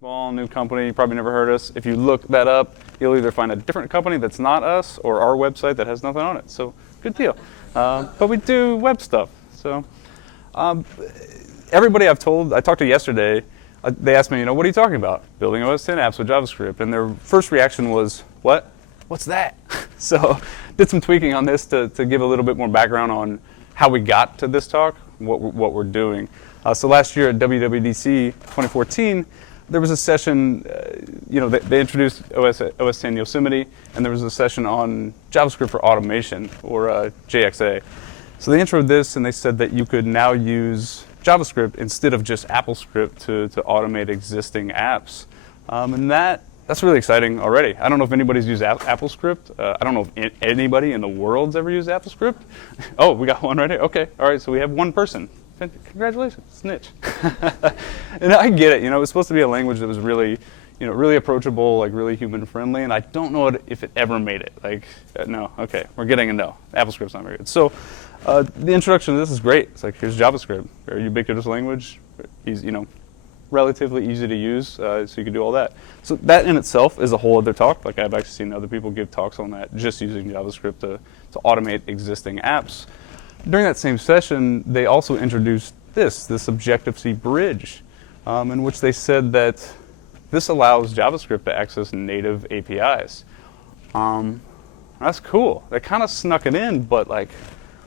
Small, new company, you probably never heard us. If you look that up, you'll either find a different company that's not us or our website that has nothing on it. So, good deal. But we do web stuff. So, everybody I talked to yesterday, they asked me, what are you talking about? Building OS 10 apps with JavaScript. And their first reaction was, what? What's that? So, did some tweaking on this to give a little bit more background on how we got to this talk, what we're doing. So last year at WWDC 2014, there was a session, they introduced OS 10 Yosemite, and there was a session on JavaScript for automation, or JXA. So they introed this, and they said that you could now use JavaScript instead of just AppleScript to automate existing apps. And that's really exciting already. I don't know if anybody's used AppleScript. I don't know if anybody in the world's ever used AppleScript. Oh, we got one right here. Okay, all right, so we have one person. Congratulations, snitch. And I get it, it's supposed to be a language that was really, really approachable, like really human friendly, and I don't know if it ever made it. No, okay, we're getting a no. AppleScript's not very good. So the introduction to this is great. It's like, here's JavaScript, very ubiquitous language, relatively easy to use, so you can do all that. So that in itself is a whole other talk. Like, I've actually seen other people give talks on that, just using JavaScript to automate existing apps. During that same session, they also introduced this Objective-C bridge, in which they said that this allows JavaScript to access native APIs. That's cool. They kind of snuck it in, but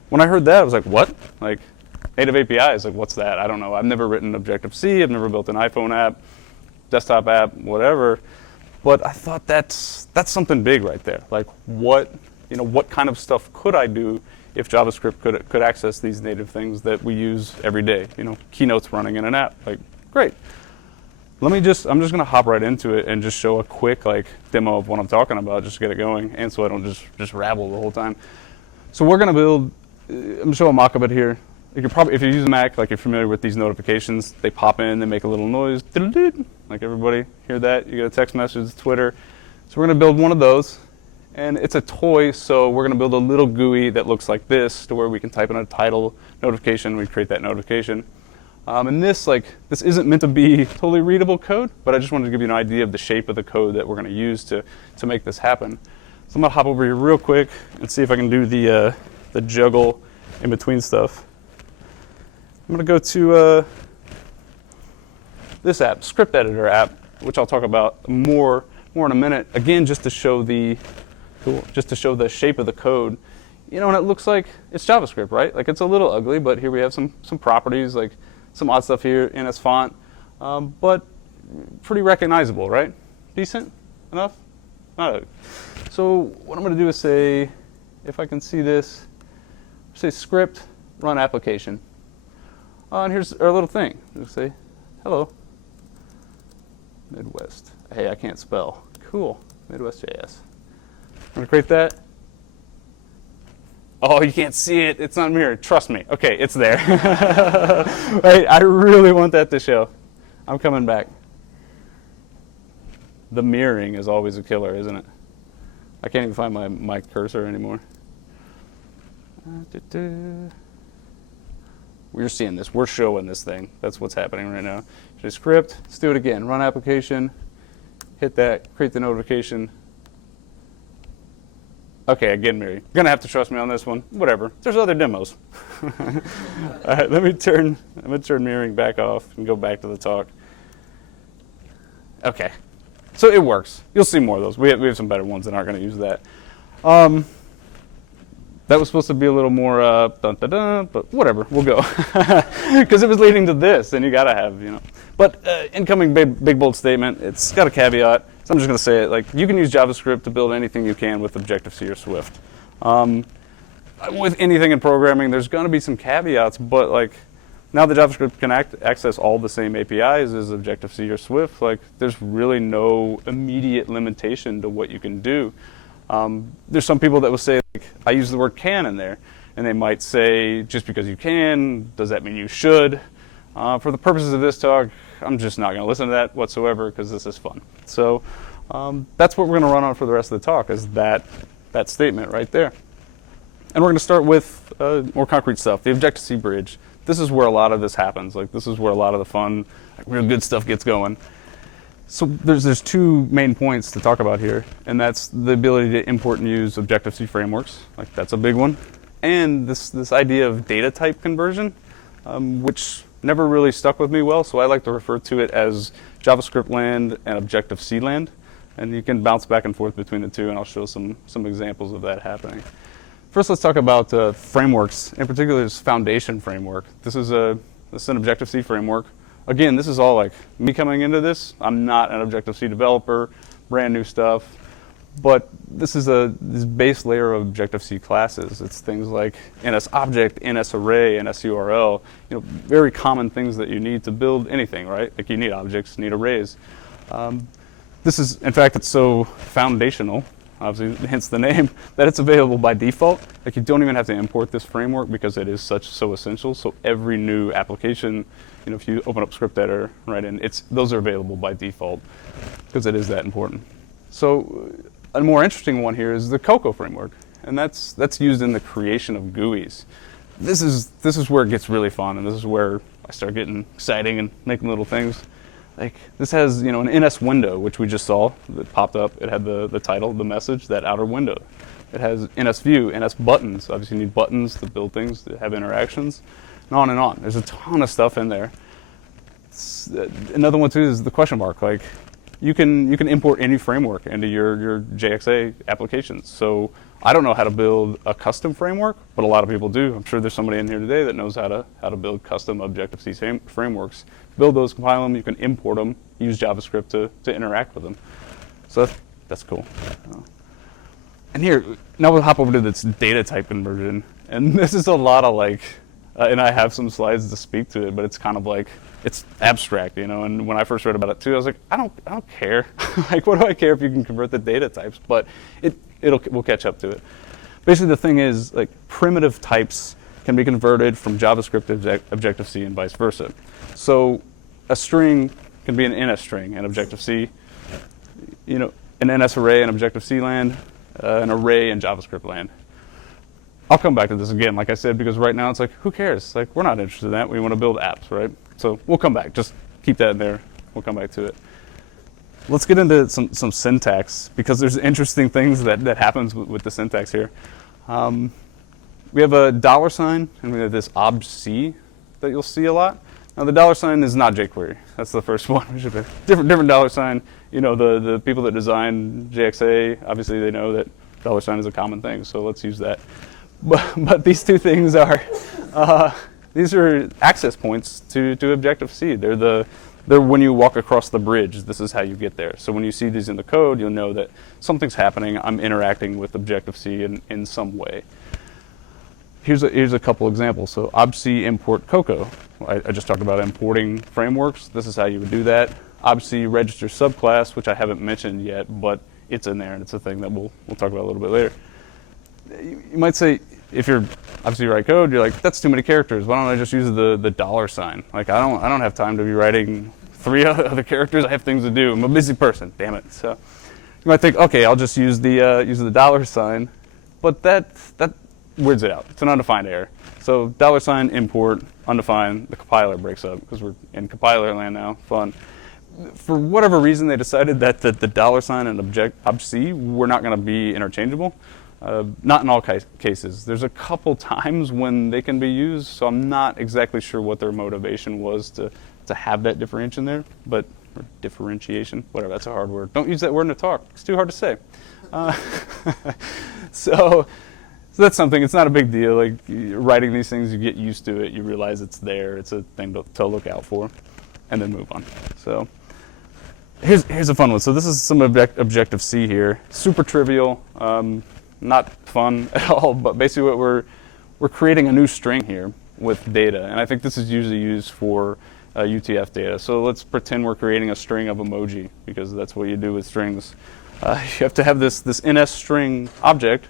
when I heard that, I was like, what? Native APIs, what's that? I don't know. I've never written Objective-C. I've never built an iPhone app, desktop app, whatever. But I thought that's something big right there. What kind of stuff could I do if JavaScript could access these native things that we use every day? Keynote's running in an app. Great. I'm just going to hop right into it and just show a quick demo of what I'm talking about, just to get it going, and so I don't just rabble the whole time. So we're going to build. I'm going to show a mock-up of it here. If you're using Mac, you're familiar with these notifications, they pop in, they make a little noise, like everybody hear that. You get a text message, Twitter. So we're going to build one of those. And it's a toy, so we're going to build a little GUI that looks like this, to where we can type in a title notification, we create that notification. And this isn't meant to be totally readable code, but I just wanted to give you an idea of the shape of the code that we're going to use to make this happen. So I'm going to hop over here real quick and see if I can do the juggle in between stuff. I'm going to go to this app, Script Editor app, which I'll talk about more in a minute. Again, just to show the shape of the code, and it looks like it's JavaScript, right? It's a little ugly, but here we have some properties, some odd stuff here in its font, but pretty recognizable, right? Decent enough? Not ugly. So what I'm going to do is say, if I can see this, say script run application, and here's our little thing. Just say hello Midwest. Hey, I can't spell. Cool. Midwest JS. I'm going to create that. Oh, you can't see it. It's not mirrored. Trust me. Okay, it's there. Right? I really want that to show. I'm coming back. The mirroring is always a killer, isn't it? I can't even find my cursor anymore. We're seeing this. We're showing this thing. That's what's happening right now. Just script. Let's do it again. Run application. Hit that. Create the notification. Okay, again, Mary. You're going to have to trust me on this one. Whatever. There's other demos. All right, let me turn mirroring back off and go back to the talk. Okay. So it works. You'll see more of those. We have some better ones that aren't going to use that. That was supposed to be a little more but whatever. We'll go. Because it was leading to this, and you got to have, But incoming big bold statement, it's got a caveat. So I'm just going to say it. You can use JavaScript to build anything you can with Objective-C or Swift. With anything in programming, there's going to be some caveats, but now that JavaScript can access all the same APIs as Objective-C or Swift, there's really no immediate limitation to what you can do. There's some people that will say, I use the word can in there, and they might say, just because you can, does that mean you should? For the purposes of this talk, I'm just not going to listen to that whatsoever, because this is fun. So that's what we're going to run on for the rest of the talk, is that statement right there. And we're going to start with more concrete stuff, the Objective-C bridge. This is where a lot of this happens. This is where a lot of the fun, real good stuff gets going. So there's two main points to talk about here, and that's the ability to import and use Objective-C frameworks. Like, that's a big one. And this idea of data type conversion, which never really stuck with me well, so I like to refer to it as JavaScript land and Objective-C land. And you can bounce back and forth between the two, and I'll show some examples of that happening. First, let's talk about frameworks, in particular this Foundation framework. This is an Objective-C framework. Again, this is all like me coming into this. I'm not an Objective-C developer, brand new stuff. But this is this base layer of Objective-C classes. It's things like NSObject, NSArray, NSURL, very common things that you need to build anything, right? Like you need objects, you need arrays. This is, in fact, it's so foundational, obviously, hence the name, that it's available by default. Like you don't even have to import this framework because it is so essential. So every new application, if you open up script editor, right, and those are available by default because it is that important. So a more interesting one here is the Cocoa framework, and that's used in the creation of GUIs. This is where it gets really fun, and this is where I start getting exciting and making little things. Like this has an NS window, which we just saw that popped up. It had the title, the message, that outer window. It has NS view, NS buttons. Obviously, you need buttons to build things, to have interactions, and on and on. There's a ton of stuff in there. Another one too is the question mark. Like you can import any framework into your JXA applications. So I don't know how to build a custom framework, but a lot of people do. I'm sure there's somebody in here today that knows how to build custom Objective-C frameworks. Build those, compile them, you can import them, use JavaScript to interact with them. So that's cool. And here, now we'll hop over to this data type conversion. And this is a lot of and I have some slides to speak to it, but it's kind of like, it's abstract, and when I first read about it too, I was like, I don't care. Like, what do I care if you can convert the data types? But we'll catch up to it. Basically, the thing is, like, primitive types can be converted from JavaScript to Objective-C and vice versa. So a string can be an NS string in Objective-C, an NS array in Objective-C land, an array in JavaScript land. I'll come back to this again, like I said, because right now it's like, who cares? Like, we're not interested in that. We want to build apps, right? So we'll come back. Just keep that in there. We'll come back to it. Let's get into some syntax, because there's interesting things that happens with the syntax here. We have a $, and we have this obj-c that you'll see a lot. Now, the $sign is not jQuery. That's the first one. We should have different $sign. The people that design JXA, obviously they know that $sign is a common thing, so let's use that. But these two things are these are access points to Objective-C. They're when you walk across the bridge. This is how you get there. So when you see these in the code, you'll know that something's happening. I'm interacting with Objective-C in some way. Here's a couple examples. So obj-c import Cocoa. I just talked about importing frameworks. This is how you would do that. Obj-c register subclass, which I haven't mentioned yet, but it's in there, and it's a thing that we'll talk about a little bit later. You might say, if you're obviously you write code, you're like, that's too many characters. Why don't I just use the $sign? Like, I don't have time to be writing 3 other characters. I have things to do. I'm a busy person. Damn it. So you might think, okay, I'll just use the $sign, but that weirds it out. It's an undefined error. So $sign import undefined. The compiler breaks up because we're in compiler land now. Fun. For whatever reason, they decided that the $sign and obj-c were not going to be interchangeable. Not in all cases. There's a couple times when they can be used, so I'm not exactly sure what their motivation was to have that differentiation there, or differentiation, whatever, that's a hard word. Don't use that word in a talk. It's too hard to say. So that's something. It's not a big deal. Like, writing these things, you get used to it. You realize it's there. It's a thing to look out for, and then move on. So here's a fun one. So this is some Objective-C here. Super trivial. Not fun at all, but basically what we're creating a new string here with data, and I think this is usually used for UTF data. So let's pretend we're creating a string of emoji, because that's what you do with strings. You have to have this NS string object.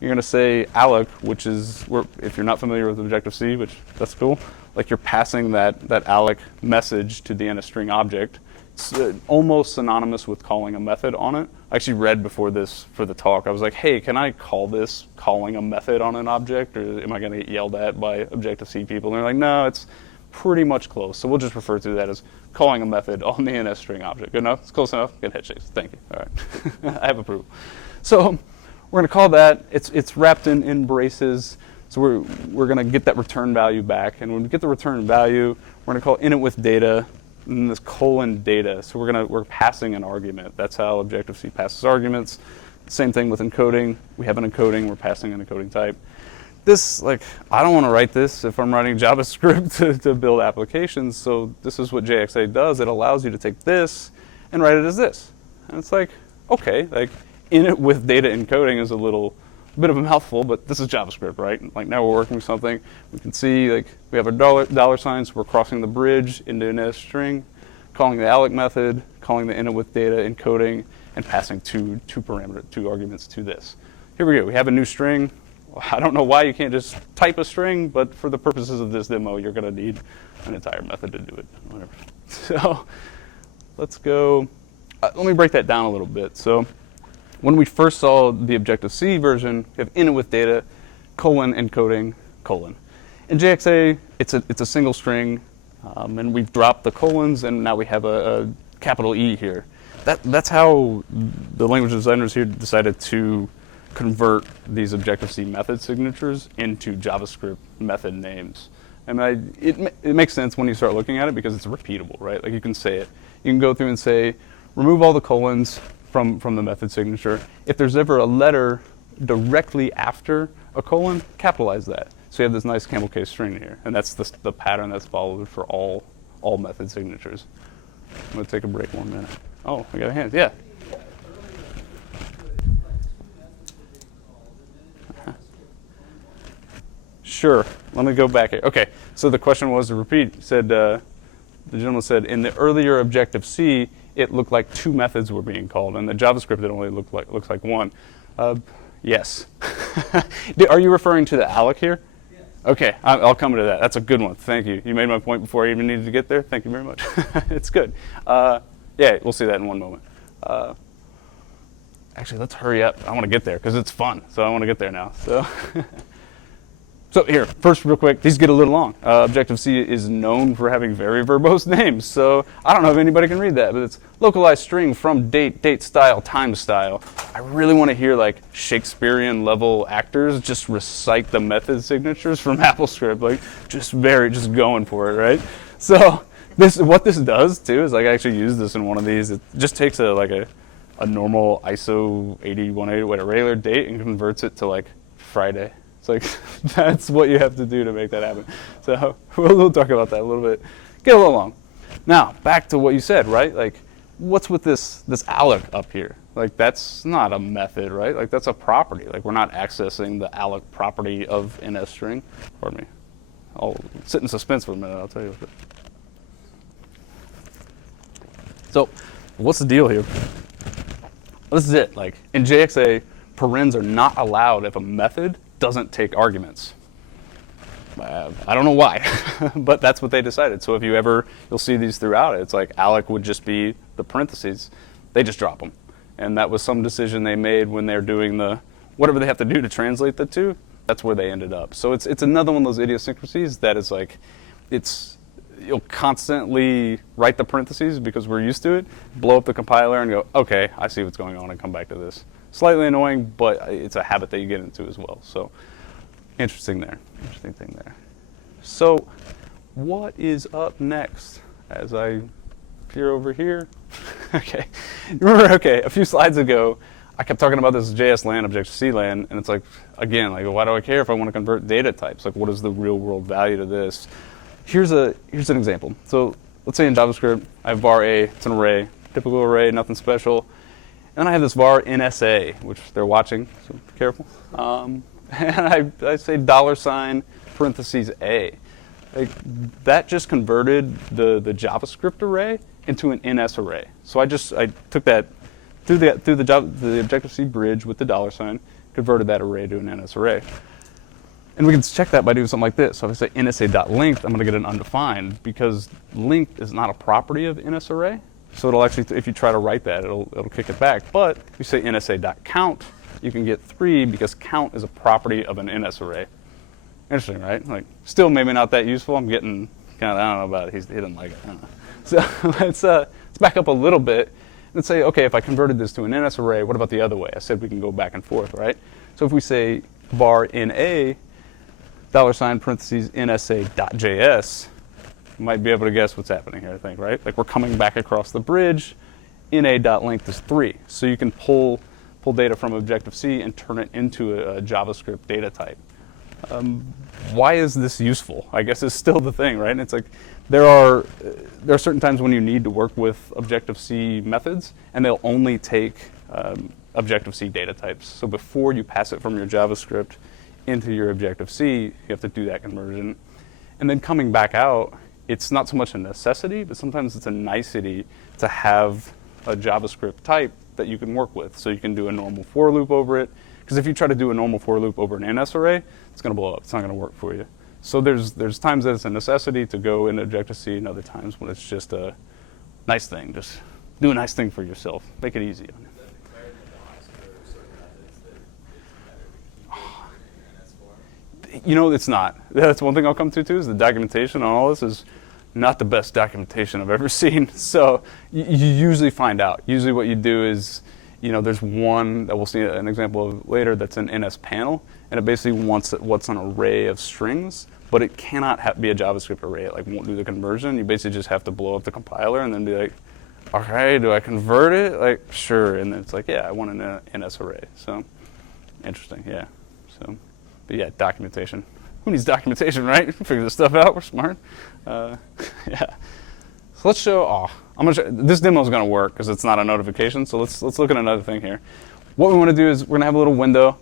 You're going to say alloc, which is, if you're not familiar with Objective-C, which that's cool, like you're passing that alloc message to the NS string object. It's almost synonymous with calling a method on it. I actually read before this for the talk. I was like, hey, can I call this calling a method on an object, or am I going to get yelled at by Objective-C people? And they're like, no, it's pretty much close. So we'll just refer to that as calling a method on the NS string object. Good enough? It's close enough? Good head shakes. Thank you. All right. I have approval. So we're going to call that. It's wrapped in braces. So we're going to get that return value back. And when we get the return value, we're going to call init with data, and this colon data. So we're passing an argument. That's how Objective-C passes arguments. Same thing with encoding. We have an encoding. We're passing an encoding type. This, like, I don't want to write this if I'm writing JavaScript to build applications. So this is what JXA does. It allows you to take this and write it as this. And it's like, okay, like init with data encoding is a bit of a mouthful, but this is JavaScript, right? Like now we're working with something. We can see like we have our dollar signs. We're crossing the bridge into an S string, calling the alloc method, calling the init with data encoding, and passing two arguments to this. Here we go. We have a new string. I don't know why you can't just type a string, but for the purposes of this demo, you're going to need an entire method to do it. Whatever. So let's go. Let me break that down a little bit. So when we first saw the Objective-C version, we have init with data, colon encoding, colon. In JXA, it's a single string, and we've dropped the colons, and now we have a capital E here. That's how the language designers here decided to convert these Objective-C method signatures into JavaScript method names. And it makes sense when you start looking at it because it's repeatable, right? Like you can say it. You can go through and say, remove all the colons from the method signature. If there's ever a letter directly after a colon, capitalize that. So you have this nice camel case string here. And that's the pattern that's followed for all method signatures. I'm going to take a break 1 minute. Oh, we got a hand. Yeah. Sure. Let me go back here. Okay. So the question was to repeat. The gentleman said in the earlier Objective-C, it looked like two methods were being called, and the JavaScript it only looks like one. Yes. Are you referring to the alloc here? Yes. Okay. I'll come to that. That's a good one. Thank you. You made my point before I even needed to get there. Thank you very much. It's good. Yeah, we'll see that in one moment. Actually, let's hurry up. I want to get there because it's fun. So I want to get there now. So here, first real quick, these get a little long. Objective-C is known for having very verbose names. So I don't know if anybody can read that, but it's localized string from date style, time style. I really want to hear like Shakespearean level actors just recite the method signatures from AppleScript, like just going for it, right? So what this does too is like I actually use this in one of these. It just takes a normal ISO 8180 with a regular date and converts it to like Friday. It's like that's what you have to do to make that happen. So we'll talk about that a little bit. Get a little long. Now back to what you said, right? Like, what's with this alloc up here? Like that's not a method, right? Like that's a property. Like we're not accessing the alloc property of NS string. Pardon me. I'll sit in suspense for a minute. I'll tell you what. So, what's the deal here? This is it. Like in JXA, parens are not allowed if a method doesn't take arguments. I don't know why, but that's what they decided. So if you'll see these throughout it. It's like alloc would just be the parentheses. They just drop them. And that was some decision they made when they're doing whatever they have to do to translate the two. That's where they ended up. So it's another one of those idiosyncrasies that is like, you'll constantly write the parentheses because we're used to it, blow up the compiler and go, okay, I see what's going on and come back to this. Slightly annoying, but it's a habit that you get into as well. So interesting thing there. So what is up next as I peer over here? Okay. Remember, a few slides ago, I kept talking about this JS land, Objective-C land, and it's like, again, like, why do I care if I want to convert data types? Like, what is the real world value to this? Here's an example. So let's say in JavaScript, I have var a, it's an array, typical array, nothing special. And I have this var NSA, which they're watching, so be careful. And I say $, parentheses a. Like, that just converted the JavaScript array into an NS array. So I took that through the Objective-C bridge with the $, converted that array to an NS array. And we can check that by doing something like this. So if I say NSA.length, I'm going to get an undefined because length is not a property of NS array. So it'll actually, if you try to write that, it'll kick it back. But if you say NSA.count, you can get 3 because count is a property of an NS array. Interesting, right? Like, still maybe not that useful. I'm getting kind of, I don't know about it. He didn't like it. I don't know. So let's back up a little bit and say, okay, if I converted this to an NS array, what about the other way? I said we can go back and forth, right? So if we say var in a $ parentheses nsa.js, you might be able to guess what's happening here, I think, right? Like we're coming back across the bridge. na.length is 3. So you can pull data from Objective-C and turn it into a JavaScript data type. Why is this useful? I guess is still the thing, right? And it's like there are certain times when you need to work with Objective-C methods, and they'll only take Objective-C data types. So before you pass it from your JavaScript into your Objective-C, you have to do that conversion. And then coming back out, it's not so much a necessity, but sometimes it's a nicety to have a JavaScript type that you can work with. So you can do a normal for loop over it. Because if you try to do a normal for loop over an NS array, it's going to blow up. It's not going to work for you. So there's times that it's a necessity to go in Objective-C, and other times when it's just a nice thing. Just do a nice thing for yourself. Make it easy. You know, it's not. That's one thing I'll come to too, is the documentation on all this is not the best documentation I've ever seen. So you usually find out. Usually what you do is, you know, there's one that we'll see an example of later that's an NS panel, and it basically wants what's an array of strings, but it cannot be a JavaScript array. It like won't do the conversion. You basically just have to blow up the compiler and then be like, okay, do I convert it? Like, sure. And then it's like, yeah, I want an NS array. So interesting, yeah. So, but yeah, documentation. Who needs documentation, right? Figure this stuff out. We're smart. Yeah. So let's show. This demo is going to work because it's not a notification. So let's look at another thing here. What we want to do is we're going to have a little window.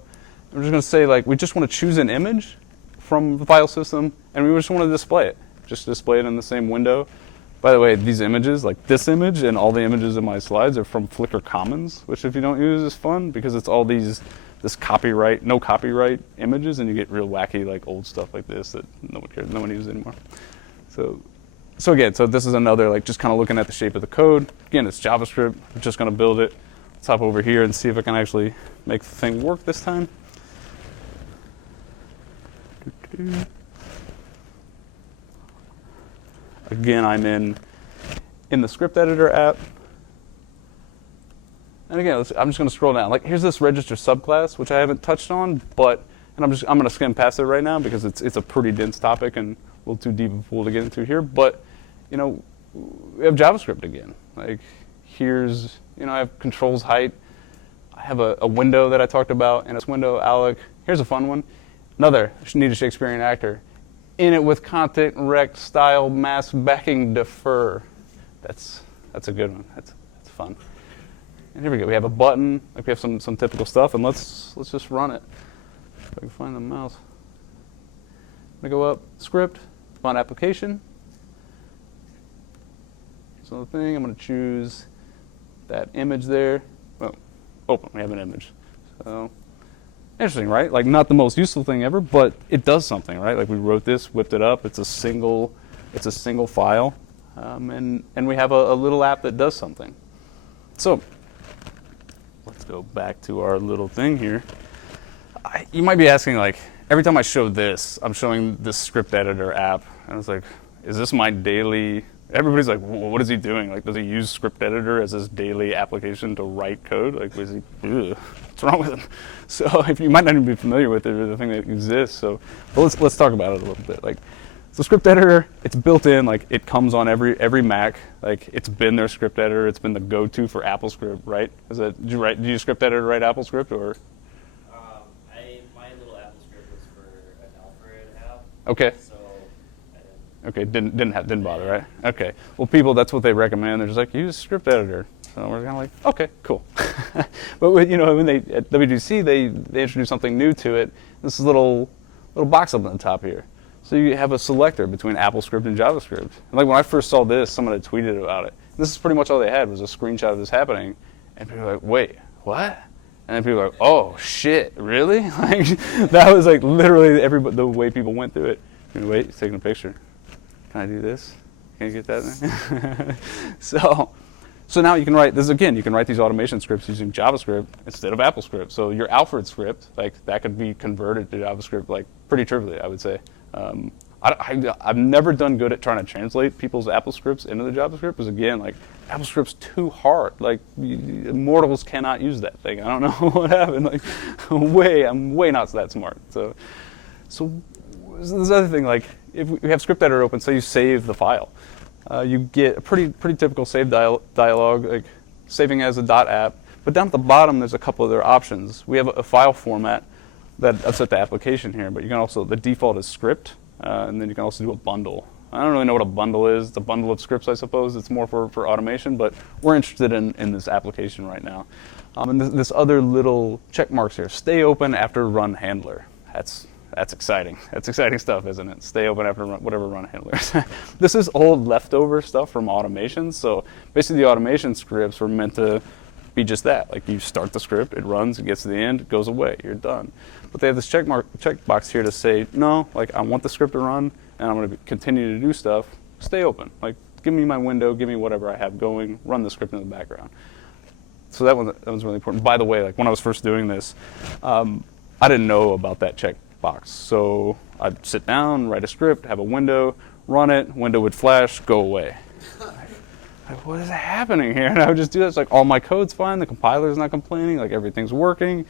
We're just going to say like we just want to choose an image from the file system, and we just want to display it. Just display it in the same window. By the way, these images, like this image and all the images in my slides, are from Flickr Commons, which if you don't use is fun because it's all this copyright, no copyright images, and you get real wacky like old stuff like this that no one cares, no one uses anymore. So again, this is another like just kind of looking at the shape of the code. Again, it's JavaScript. We're just going to build it. Let's hop over here and see if I can actually make the thing work this time. Again, I'm in the script editor app. And again, I'm just going to scroll down. Like here's this register subclass, which I haven't touched on, and I'm going to skim past it right now because it's a pretty dense topic and a little too deep of a pool to get into here. But you know, we have JavaScript again. Like here's, you know, I have controls height. I have a window that I talked about, and this window, alloc. Here's a fun one. Another need a Shakespearean actor. In it with content, rect, style, mask, backing, defer. That's a good one. That's fun. And here we go. We have a button. Like we have some typical stuff, and let's just run it. If I can find the mouse. I'm gonna go up, script, find application. So the thing, I'm gonna choose that image there. Oh, open. We have an image. So interesting, right? Like not the most useful thing ever, but it does something, right? Like we wrote this, whipped it up. It's a single file, and we have a little app that does something. So let's go back to our little thing here. You might be asking, like, every time I show this, I'm showing this script editor app, and I was like, is this my daily? Everybody's like, what is he doing? Like, does he use script editor as his daily application to write code? Like, is he? What's wrong with him? So, if you might not even be familiar with it or the thing that exists, but let's talk about it a little bit. Like, so script editor, it's built in. Like, it comes on every Mac. Like, it's been their script editor. It's been the go-to for AppleScript, right? Did you use script editor to write AppleScript or? My little AppleScript was for an Alfred app. Okay. So Okay, didn't bother, right? Okay. Well, people, that's what they recommend. They're just like, use script editor. So we're kind of like, okay, cool. But you know, when at WGC they introduced something new to it. This little box up on the top here. So you have a selector between AppleScript and JavaScript. And like when I first saw this, someone had tweeted about it. This is pretty much all they had was a screenshot of this happening, and people were like, wait, what? And then people were like, oh shit, really? Like that was like literally the way people went through it. Wait, he's taking a picture. Can I do this? Can you get that thing? So now you can write this again. You can write these automation scripts using JavaScript instead of AppleScript. So your Alfred script, like that could be converted to JavaScript like pretty trivially, I would say. I've never done good at trying to translate people's Apple scripts into the JavaScript because, again, like, Apple script's too hard. Like, mortals cannot use that thing. I don't know what happened. Like, I'm way not that smart. So this other thing, like, if we have script editor open, so you save the file, you get a pretty typical save dialog, like saving as a .app. But down at the bottom, there's a couple other options. We have a file format that I've set the application here, but you can also, the default is script, and then you can also do a bundle. I don't really know what a bundle is. It's a bundle of scripts, I suppose. It's more for automation, but we're interested in this application right now. And this other little check marks here, stay open after run handler. That's exciting. That's exciting stuff, isn't it? Stay open after whatever run handler is. This is old leftover stuff from automation. So basically the automation scripts were meant to be just that. Like, you start the script, it runs, it gets to the end, it goes away, you're done. But they have this checkbox here to say, no, like, I want the script to run, and I'm going to continue to do stuff. Stay open. Like, give me my window, give me whatever I have going, run the script in the background. So that was really important. By the way, like, when I was first doing this, I didn't know about that checkbox. So I'd sit down, write a script, have a window, run it, window would flash, go away. Like, what is happening here? And I would just do that. It's like, all my code's fine, the compiler's not complaining, like, everything's working.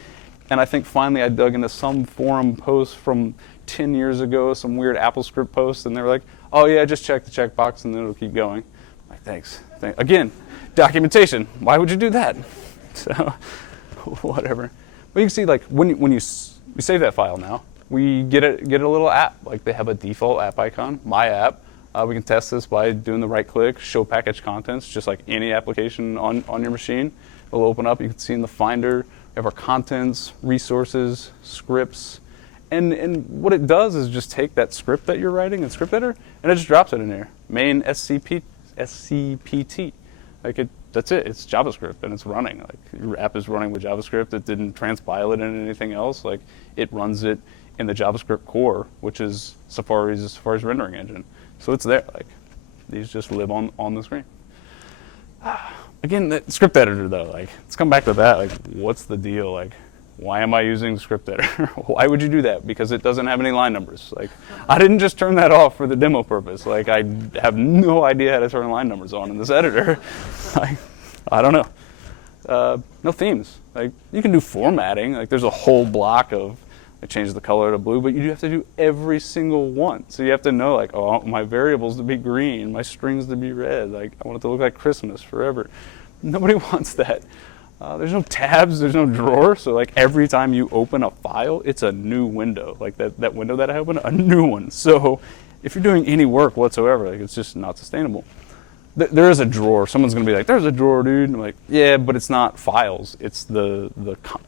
And I think finally I dug into some forum post from 10 years ago, some weird AppleScript post, and they were like, oh yeah, just check the checkbox and then it'll keep going. I'm like, thanks. Again, documentation. Why would you do that? So, whatever. But you can see, like, when we save that file now, we get a little app. Like, they have a default app icon, my app. We can test this by doing the right click, show package contents, just like any application on your machine. It'll open up. You can see in the Finder, we have our contents, resources, scripts. And what it does is just take that script that you're writing in script editor, and it just drops it in there. Main SCPT. Like, that's it. It's JavaScript, and it's running. Like, your app is running with JavaScript. It didn't transpile it into anything else. Like, it runs it in the JavaScript core, which is Safari's rendering engine. So it's there. Like, these just live on the screen. Again, the script editor, though, like, let's come back to that. Like, what's the deal? Like, why am I using the script editor? Why would you do that? Because it doesn't have any line numbers. Like, I didn't just turn that off for the demo purpose. Like, I have no idea how to turn line numbers on in this editor. Like, I don't know. No themes. Like, you can do formatting. Like, there's a whole block of, I change the color to blue, but you do have to do every single one. So you have to know, like, oh, my variables to be green, my strings to be red. Like, I want it to look like Christmas forever. Nobody wants that. There's no tabs, there's no drawer. So, like, every time you open a file, it's a new window. Like, that window that I opened, a new one. So if you're doing any work whatsoever, like, it's just not sustainable. There is a drawer. Someone's going to be like, there's a drawer, dude. And I'm like, yeah, but it's not files. It's the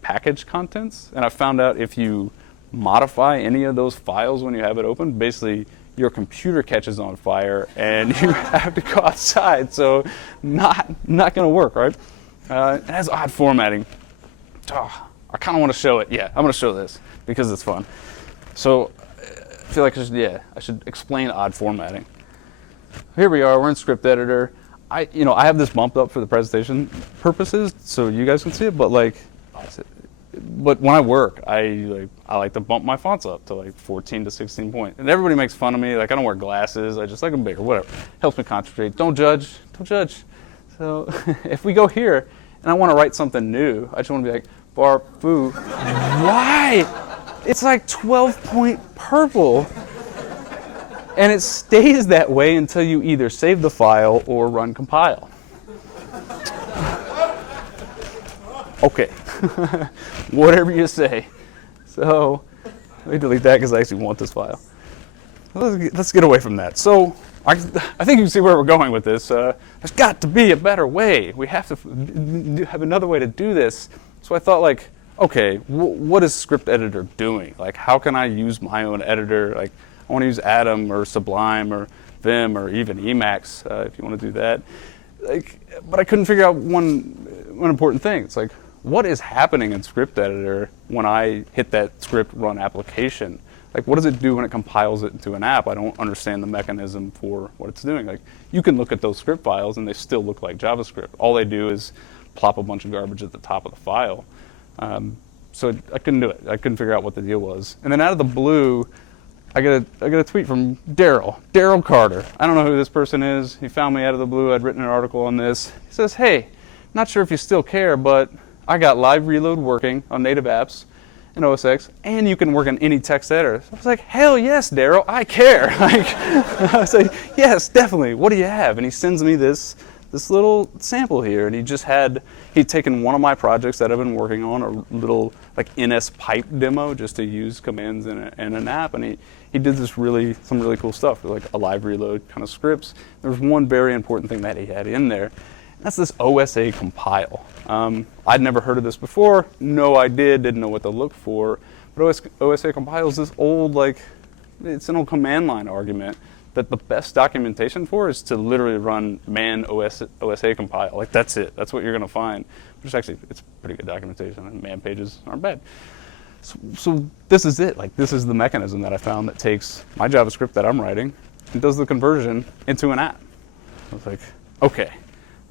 package contents. And I found out if you modify any of those files when you have it open, basically your computer catches on fire and you have to go outside. So not going to work, right? It has odd formatting. Oh, I kind of want to show it. Yeah, I'm going to show this because it's fun. So I feel like I should explain odd formatting. Here we are. We're in script editor. I have this bumped up for the presentation purposes, so you guys can see it. But but when I work, I like to bump my fonts up to like 14 to 16 point. And everybody makes fun of me. Like, I don't wear glasses. I just like them bigger. Whatever. Helps me concentrate. Don't judge. Don't judge. So if we go here and I want to write something new, I just want to be like bar foo. Why? It's like 12 point purple. And it stays that way until you either save the file or run compile. Okay. Whatever you say. So let me delete that because I actually want this file. Let's get away from that. So I think you can see where we're going with this. There's got to be a better way. We have to have another way to do this. So I thought, like, okay, what is script editor doing? Like, how can I use my own editor? Like, I want to use Atom or Sublime or Vim or even Emacs if you want to do that. Like, but I couldn't figure out one important thing. It's like, what is happening in script editor when I hit that script run application? Like, what does it do when it compiles it into an app? I don't understand the mechanism for what it's doing. Like, you can look at those script files and they still look like JavaScript. All they do is plop a bunch of garbage at the top of the file. So I couldn't do it. I couldn't figure out what the deal was. And then out of the blue, I get a tweet from Daryl Carter. I don't know who this person is. He found me out of the blue. I'd written an article on this. He says, hey, not sure if you still care, but I got live reload working on native apps in OS X, and you can work in any text editor. So I was like, hell yes, Daryl, I care. Like, I was like, yes, definitely. What do you have? And he sends me this little sample here, and he'd taken one of my projects that I've been working on, a little like NS pipe demo, just to use commands in an app, and he did some really cool stuff, like a live reload kind of scripts. There was one very important thing that he had in there, and that's this OSA compile. I'd never heard of this before. No, I didn't know what to look for, but OSA compile is this old, it's an old command line argument that the best documentation for is to literally run man OSA compile. Like, that's it. That's what you're going to find. Which actually, it's pretty good documentation, and man pages aren't bad. So this is it. Like, this is the mechanism that I found that takes my JavaScript that I'm writing and does the conversion into an app. I was like, okay,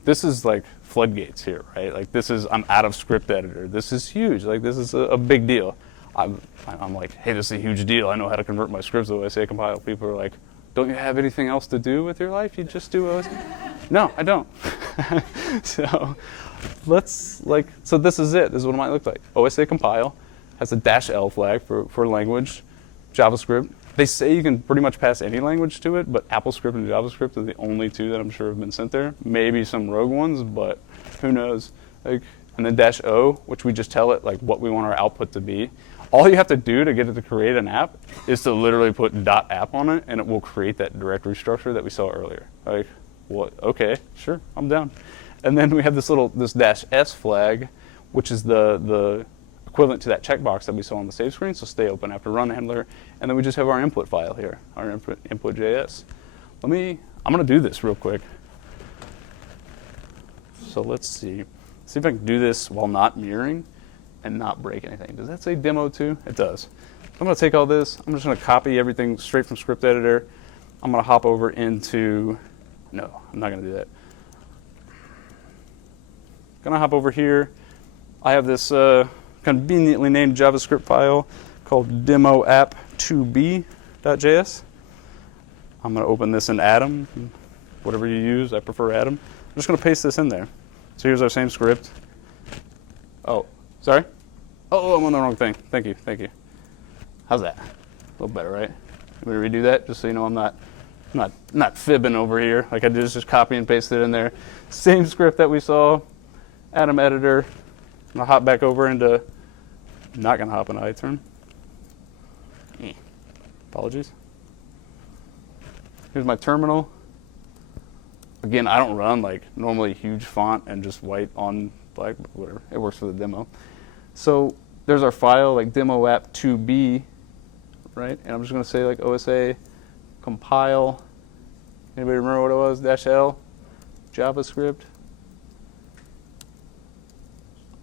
this is like floodgates here, right? Like, I'm out of script editor. This is huge. Like, this is a big deal. I'm like, hey, this is a huge deal. I know how to convert my scripts to OSA compile. People are like, don't you have anything else to do with your life? You just do OSA? No, I don't. So this is it. This is what it might look like. OSA compile has a -L flag for language, JavaScript. They say you can pretty much pass any language to it, but AppleScript and JavaScript are the only two that I'm sure have been sent there. Maybe some rogue ones, but who knows? Like, and then -O, which we just tell it like what we want our output to be. All you have to do to get it to create an app is to literally put .app on it, and it will create that directory structure that we saw earlier. Like, what? Okay, sure, I'm down. And then we have this -S flag, which is the equivalent to that checkbox that we saw on the save screen, so stay open after run handler. And then we just have our input file here, our input.js. I'm going to do this real quick. So let's see if I can do this while not mirroring and not break anything. Does that say demo too? It does. I'm going to take all this. I'm just going to copy everything straight from script editor. I'm going to hop over into, no, I'm not going to do that. Going to hop over here. I have this conveniently named JavaScript file called demoapp2b.js. I'm going to open this in Atom, whatever you use. I prefer Atom. I'm just going to paste this in there. So here's our same script. Oh, sorry? Oh, I'm on the wrong thing. Thank you. How's that? A little better, right? I'm going to redo that just so you know I'm not fibbing over here. Like I did just copy and paste it in there. Same script that we saw. Atom editor. I'm going to hop back over into, not going to hop into iTurn. Apologies. Here's my terminal. Again, I don't run like normally huge font and just white on black, but whatever. It works for the demo. So there's our file, like demoapp2b, right? And I'm just going to say like OSA compile. Anybody remember what it was? -L, JavaScript.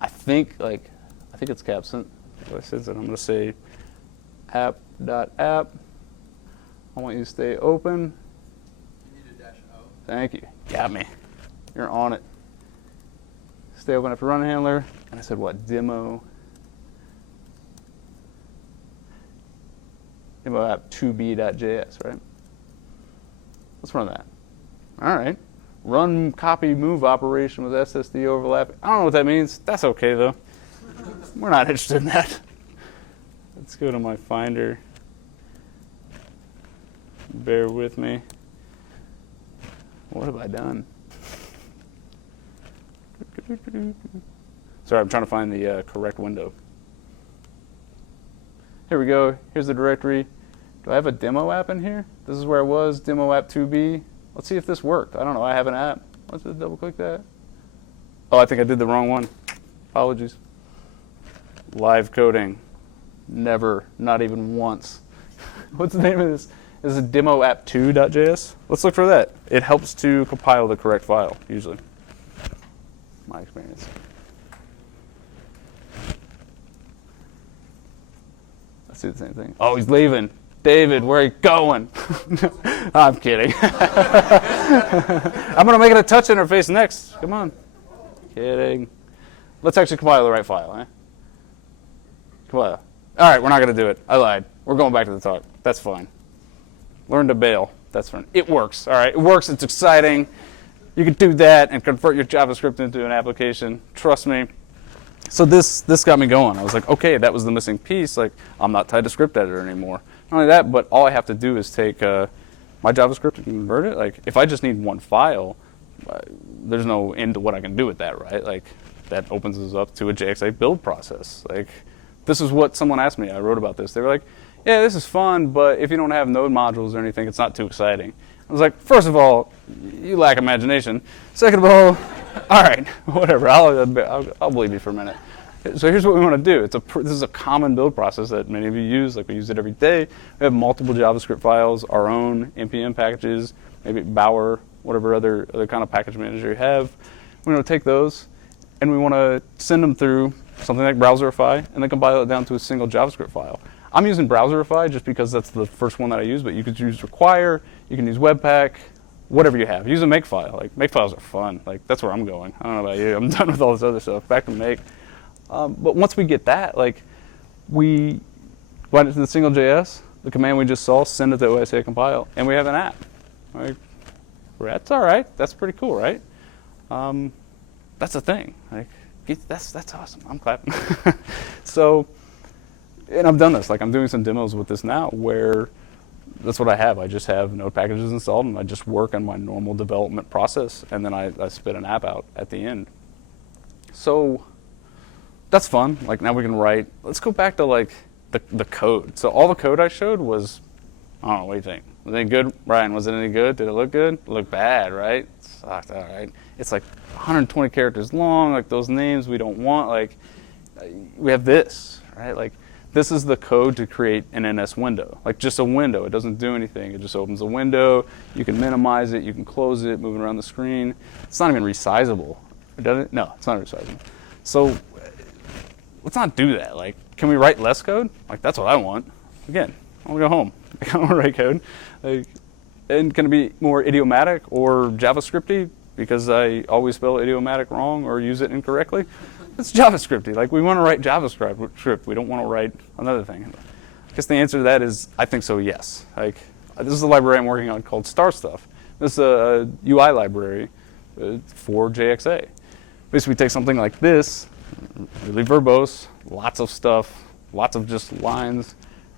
I think it's capsent. So I said that I'm going to say app.app. I want you to stay open. You need a -O. Thank you. Got me. You're on it. Stay open after run handler. And I said what? demoapp2b.js, right? Let's run that. All right. Run copy move operation with SSD overlap. I don't know what that means. That's okay though. We're not interested in that. Let's go to my Finder. Bear with me. What have I done? Sorry, I'm trying to find the correct window. Here we go. Here's the directory. Do I have a demo app in here? This is where I was, demoapp2b. Let's see if this worked. I don't know. I have an app. Let's just double click that. Oh, I think I did the wrong one. Apologies. Live coding. Never. Not even once. What's the name of this? This is demoapp2.js. Let's look for that. It helps to compile the correct file, usually. My experience. Let's do the same thing. Oh, he's leaving. David, where are you going? I'm kidding. I'm going to make it a touch interface next. Come on. Kidding. Let's actually compile the right file, eh? Compile. All right, we're not going to do it. I lied. We're going back to the talk. That's fine. Learn to bail. That's fine. It works. All right, it works. It's exciting. You can do that and convert your JavaScript into an application. Trust me. So this got me going. I was like, okay, that was the missing piece. Like, I'm not tied to script editor anymore. Not only that, but all I have to do is take my JavaScript and convert it. Like, if I just need one file, there's no end to what I can do with that, right? Like, that opens us up to a JXA build process. Like, this is what someone asked me. I wrote about this. They were like, yeah, this is fun, but if you don't have node modules or anything, it's not too exciting. I was like, first of all, you lack imagination. Second of all right, whatever. I'll believe you for a minute. So here's what we want to do. This is a common build process that many of you use. Like, we use it every day. We have multiple JavaScript files, our own npm packages, maybe Bower, whatever other kind of package manager you have. We want to take those and we want to send them through something like Browserify and then compile it down to a single JavaScript file. I'm using Browserify just because that's the first one that I use, but you could use Require, you can use Webpack, whatever you have. Use a Makefile. Like, Makefiles are fun. Like, that's where I'm going. I don't know about you. I'm done with all this other stuff. Back to Make. But once we get that, like, we went into the single JS, the command we just saw, send it to OSA compile, and we have an app. Like, that's all right. That's pretty cool, right? That's a thing. Like, that's awesome. I'm clapping. So, and I've done this. Like, I'm doing some demos with this now where that's what I have. I just have node packages installed, and I just work on my normal development process, and then I spit an app out at the end. So that's fun. Like, now we can write. Let's go back to, like, the code. So all the code I showed was, I don't know, what do you think? Was it any good? Ryan, was it any good? Did it look good? It looked bad, right? It sucked, all right. It's like 120 characters long, like those names we don't want. Like, we have this, right? Like, this is the code to create an NS window, like just a window. It doesn't do anything. It just opens a window. You can minimize it. You can close it, move it around the screen. It's not even resizable. Does it? No, it's not resizable. So let's not do that. Like, can we write less code? Like, that's what I want. Again, I want to go home. I want to write code. Like, and can it be more idiomatic or JavaScripty because I always spell idiomatic wrong or use it incorrectly? It's JavaScripty. Like, we want to write JavaScript. We don't want to write another thing. I guess the answer to that is, I think so, yes. Like, this is a library I'm working on called Star Stuff. This is a UI library for JXA. Basically, we take something like this, really verbose, lots of stuff, lots of just lines,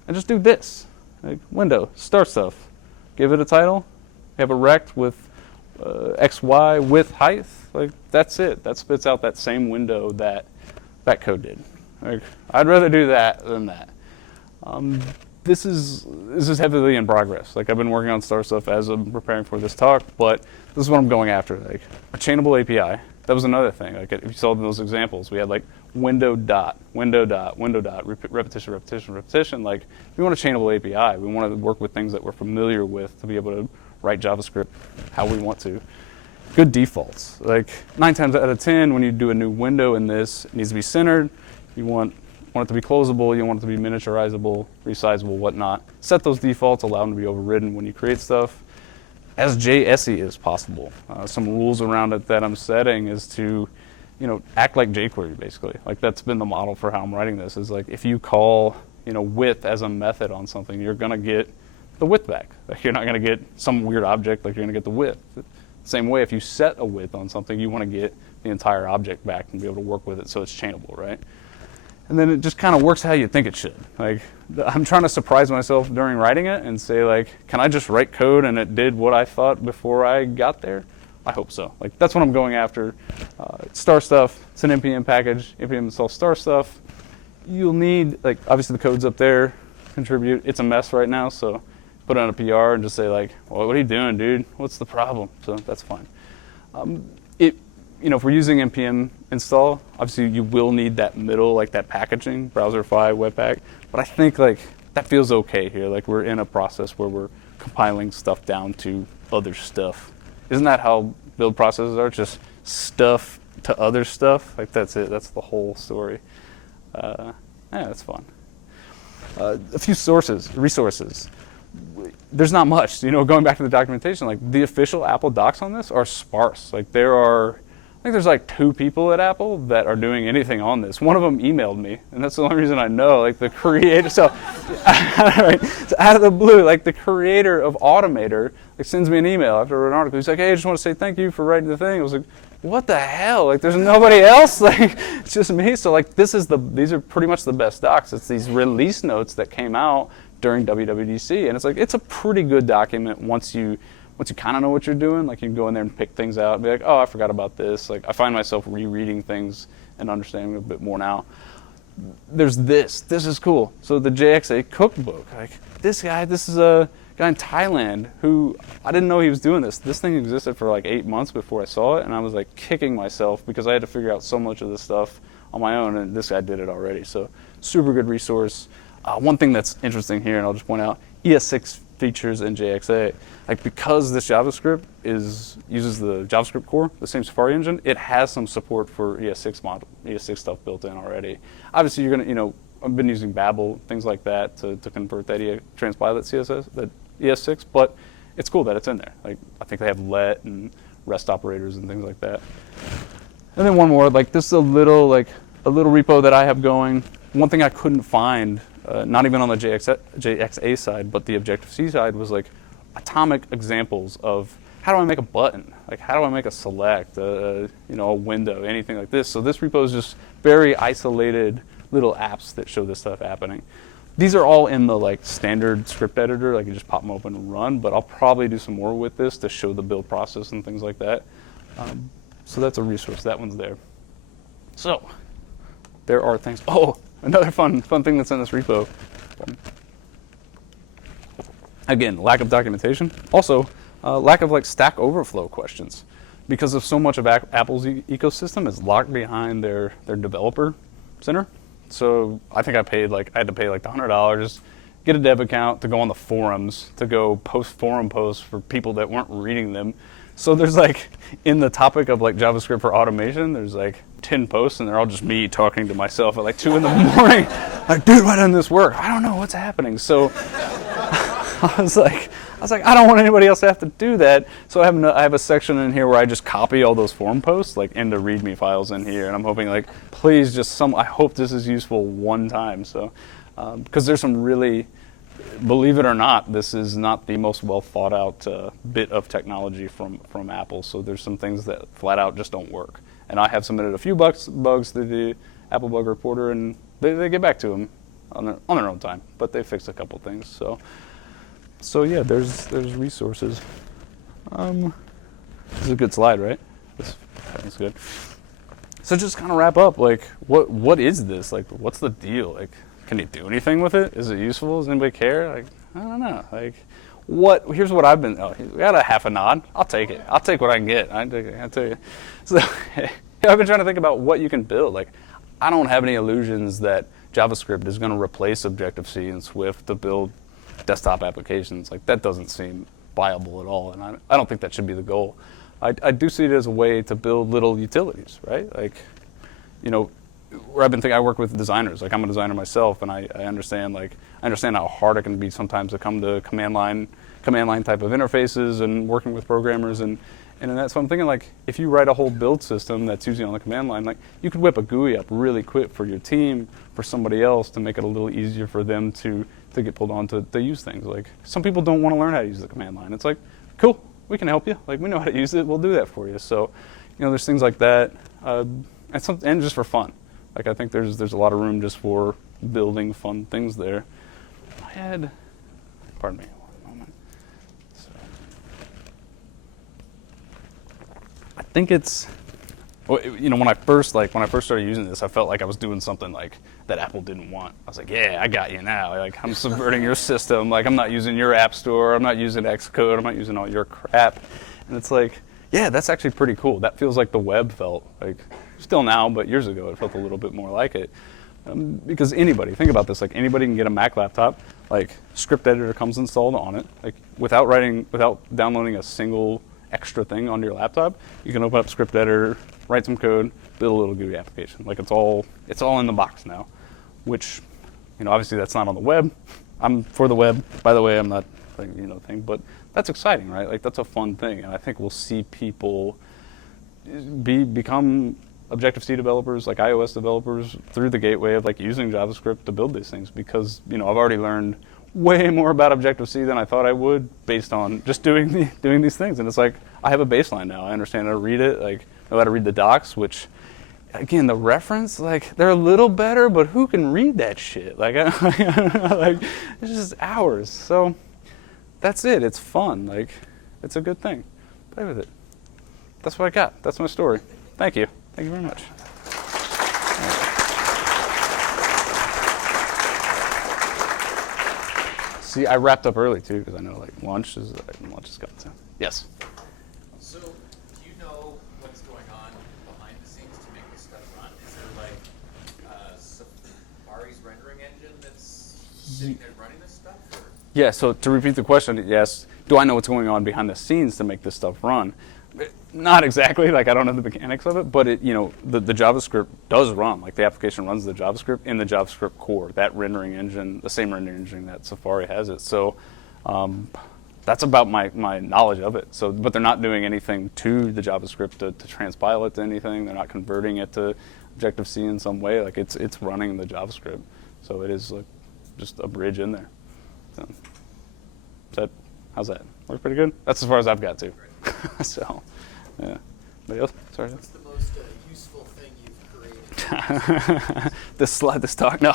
and just do this. Like, window, Star Stuff. Give it a title. You have a rect with XY width height. Like, that's it. That spits out that same window that code did. Like, I'd rather do that than that. This is heavily in progress. Like, I've been working on Star Stuff as I'm preparing for this talk, but this is what I'm going after. Like, a chainable API. That was another thing. Like, if you saw those examples, we had like window dot, repetition, repetition, repetition. Like, we want a chainable API. We want to work with things that we're familiar with to be able to write JavaScript how we want to. Good defaults. Like, 9 times out of 10, when you do a new window in this, it needs to be centered. You want it to be closable. You want it to be miniaturizable, resizable, whatnot. Set those defaults. Allow them to be overridden when you create stuff. As JSE as possible. Some rules around it that I'm setting is to, act like jQuery, basically. Like, that's been the model for how I'm writing this. Is like, if you call, width as a method on something, you're gonna get the width back. Like, you're not gonna get some weird object. Like, you're gonna get the width. Same way, if you set a width on something, you want to get the entire object back and be able to work with it so it's chainable, right? And then it just kind of works how you think it should. Like, I'm trying to surprise myself during writing it and say, like, can I just write code and it did what I thought before I got there? I hope so. Like, that's what I'm going after. Star Stuff, it's an npm package, npm install Star Stuff. You'll need, like, obviously the code's up there, contribute. It's a mess right now, so put on a PR and just say, like, well, what are you doing, dude? What's the problem? So that's fine. If we're using npm install, obviously you will need that middle, like that packaging, Browserify, Webpack. But I think, like, that feels okay here. Like, we're in a process where we're compiling stuff down to other stuff. Isn't that how build processes are? Just stuff to other stuff? Like, that's it. That's the whole story. Yeah, that's fun. A few resources. There's not much. Going back to the documentation, like, the official Apple docs on this are sparse. Like, there are I think there's like 2 people at Apple that are doing anything on this. One of them emailed me, and that's the only reason I know, like the creator. So, right, so out of the blue, like the creator of Automator, like sends me an email after an article. He's like, "Hey, I just want to say thank you for writing the thing." I was like, "What the hell? Like, there's nobody else. Like, it's just me." So, like, these are pretty much the best docs. It's these release notes that came out during WWDC, and it's like it's a pretty good document once you kind of know what you're doing. Like, you can go in there and pick things out and be like, "Oh, I forgot about this." Like, I find myself rereading things and understanding a bit more now. There's this is cool. So the JXA cookbook, like this is a guy in Thailand who, I didn't know he was doing this. This thing existed for like 8 months before I saw it, and I was like kicking myself because I had to figure out so much of this stuff on my own, and this guy did it already. So super good resource. One thing that's interesting here, and I'll just point out, ES6 features in JXA, like because this JavaScript uses the JavaScript core, the same Safari engine, it has some support for ES6 stuff built in already. Obviously, you're gonna, I've been using Babel, things like that, to convert that transpile that CSS, that ES6, but it's cool that it's in there. Like, I think they have let and REST operators and things like that. And then one more, like this is a little repo that I have going. One thing I couldn't find, not even on the JXA side, but the Objective-C side, was like atomic examples of how do I make a button? Like, how do I make a select, a window, anything like this? So this repo is just very isolated little apps that show this stuff happening. These are all in the like standard script editor, like you just pop them open and run, but I'll probably do some more with this to show the build process and things like that. So that's a resource, that one's there. So there are things, another fun thing that's in this repo. Again, lack of documentation. Also, lack of like Stack Overflow questions. Because of so much of Apple's ecosystem is locked behind their developer center. So I think I had to pay like $100, get a dev account to go on the forums, to go post forum posts for people that weren't reading them. So there's like, in the topic of like JavaScript for automation, there's like 10 posts and they're all just me talking to myself at like 2 in the morning. Like, dude, why doesn't this work? I don't know what's happening. So I was like, I don't want anybody else to have to do that. So I have a section in here where I just copy all those forum posts like into README files in here, and I'm hoping like, please I hope this is useful one time. So because there's some really, believe it or not, this is not the most well thought out bit of technology from Apple. So there's some things that flat out just don't work. And I have submitted a few bugs to the Apple Bug Reporter, and they get back to them on their own time. But they fixed a couple things. So yeah, there's resources. This is a good slide, right? That's good. So just kind of wrap up, like what is this? Like, what's the deal? Like, can you do anything with it? Is it useful? Does anybody care? Like, I don't know. Like, here's what I've been, we got a half a nod. I'll take it. I'll take what I can get. I tell you. So I've been trying to think about what you can build. Like, I don't have any illusions that JavaScript is going to replace Objective-C and Swift to build desktop applications. Like, that doesn't seem viable at all, and I don't think that should be the goal. I do see it as a way to build little utilities, right? Like, where I've been thinking, I work with designers. Like, I'm a designer myself, and I understand how hard it can be sometimes to come to command line type of interfaces and working with programmers and that's what I'm thinking. Like, if you write a whole build system that's using on the command line, like, you could whip a GUI up really quick for your team, for somebody else, to make it a little easier for them to get pulled on to use things. Like, some people don't want to learn how to use the command line. It's like, cool, we can help you. Like, we know how to use it. We'll do that for you. So, there's things like that, and just for fun. Like, I think there's a lot of room just for building fun things there. Pardon me, one moment. So, I think it's, when I first started using this, I felt like I was doing something like that Apple didn't want. I was like, yeah, I got you now. Like, I'm subverting your system. Like, I'm not using your app store. I'm not using Xcode. I'm not using all your crap. And it's like, yeah, that's actually pretty cool. That feels like the web felt. Like, still now, but years ago, it felt a little bit more like it. Because anybody, think about this, like, anybody can get a Mac laptop. Like, script editor comes installed on it. Like, without downloading a single extra thing onto your laptop, you can open up script editor, write some code, build a little GUI application. Like, it's all in the box now, which, obviously that's not on the web. I'm for the web. By the way, I'm not but that's exciting, right? Like, that's a fun thing, and I think we'll see people become Objective-C developers, like iOS developers, through the gateway of like using JavaScript to build these things, because I've already learned way more about Objective-C than I thought I would based on just doing these things. And it's like I have a baseline now. I understand how to read it, like know how to read the docs, which again, the reference, like they're a little better, but who can read that shit? Like, like it's just hours. So that's it. It's fun. Like, it's a good thing. Play with it. That's what I got. That's my story. Thank you. Thank you very much. See, I wrapped up early too because I know like lunch is coming soon. Yes. So, do you know what's going on behind the scenes to make this stuff run? Is there like Safari's rendering engine that's sitting there running this stuff? Or? Yeah. So to repeat the question, yes. Do I know what's going on behind the scenes to make this stuff run? Not exactly. Like I don't know the mechanics of it, but it, the JavaScript does run. Like the application runs the JavaScript in the JavaScript core. That rendering engine, the same rendering engine that Safari has it. So that's about my knowledge of it. So, but they're not doing anything to the JavaScript to transpile it to anything. They're not converting it to Objective-C in some way. Like it's running the JavaScript. So it is like just a bridge in there. So, how's that? Works pretty good. That's as far as I've got to. So, yeah. Anybody else? Sorry. What's the most useful thing you've created? This talk? No.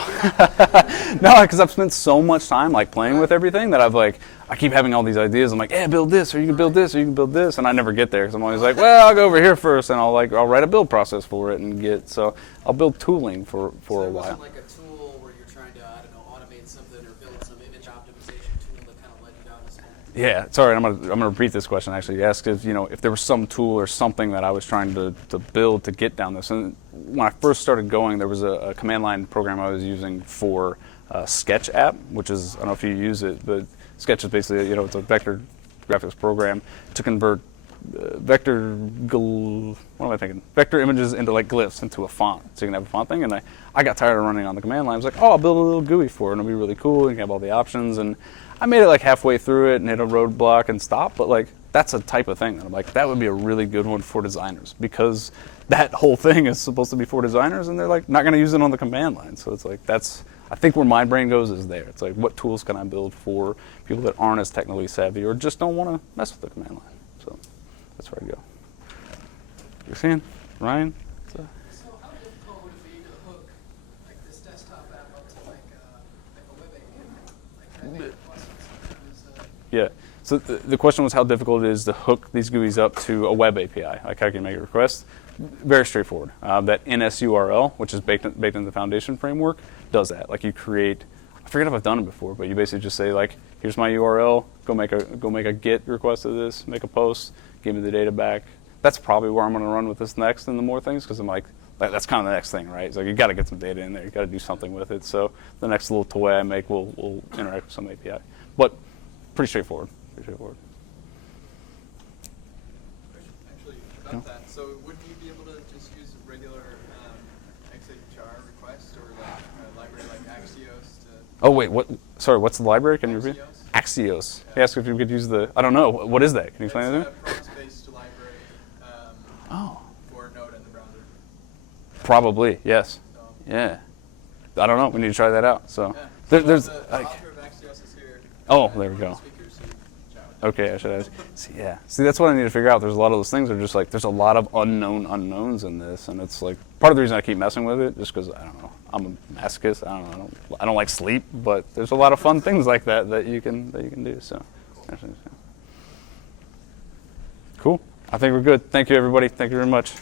No, because I've spent so much time like playing with everything that I keep having all these ideas. I'm like, yeah, build this, or you can build this, or you can build this, and I never get there because I'm always like, well, I'll go over here first, and I'll write a build process for it and so I'll build tooling for a while. It wasn't like a tool where you're trying to, automate something or build some image optimization tool that kind of led you down this path. Yeah, sorry, I'm gonna repeat this question actually. You asked if there was some tool or something that I was trying to build to get down this. And when I first started going, there was a command line program I was using for Sketch app, which is, I don't know if you use it, but Sketch is basically, it's a vector graphics program to convert vector images into like glyphs into a font, so you can have a font thing. And I got tired of running on the command line. I was like, I'll build a little GUI for it, and it'll be really cool, and you can have all the options. And I made it like halfway through it and hit a roadblock and stopped, but like that's a type of thing that I'm like, that would be a really good one for designers, because that whole thing is supposed to be for designers and they're like not going to use it on the command line. So it's like, I think where my brain goes is there. It's like, what tools can I build for people that aren't as technically savvy or just don't want to mess with the command line? So that's where I go. You're seeing, Ryan? So how difficult would it be to hook like this desktop app up to like a web API? Like I think Yeah. So the question was how difficult it is to hook these GUIs up to a web API. Like how can you make a request? Very straightforward. That NSURL, which is baked into the Foundation framework, does that. Like you create, I forget if I've done it before, but you basically just say like, here's my URL. Go make a GET request of this. Make a post. Give me the data back. That's probably where I'm going to run with this next and the more things, because I'm like, that's kind of the next thing, right? It's like you got to get some data in there. You got to do something with it. So the next little toy I make will interact with some API, but pretty straightforward. Actually, about that, so wouldn't you be able to just use a regular XHR request or like a library like Axios to... Oh wait, what? Sorry, what's the library? Can you repeat? Axios. Axios. Yeah. Ask if you could use the. I don't know. What is that? Can you explain it to me? It's a promise-based library for Node in the browser. Probably yes. So, Yeah. I don't know. We need to try that out. So yeah. there's. The Like, author of Axios is here. oh, there we go. Speakers, so you can chat with them. Okay, I should have. See, that's what I need to figure out. There's a lot of those things that are just like, there's a lot of unknown unknowns in this, and it's like part of the reason I keep messing with it, just because I don't know, I'm a masochist. I don't know. I don't like sleep, but there's a lot of fun things like that you can do. So, cool. I think we're good. Thank you, everybody. Thank you very much.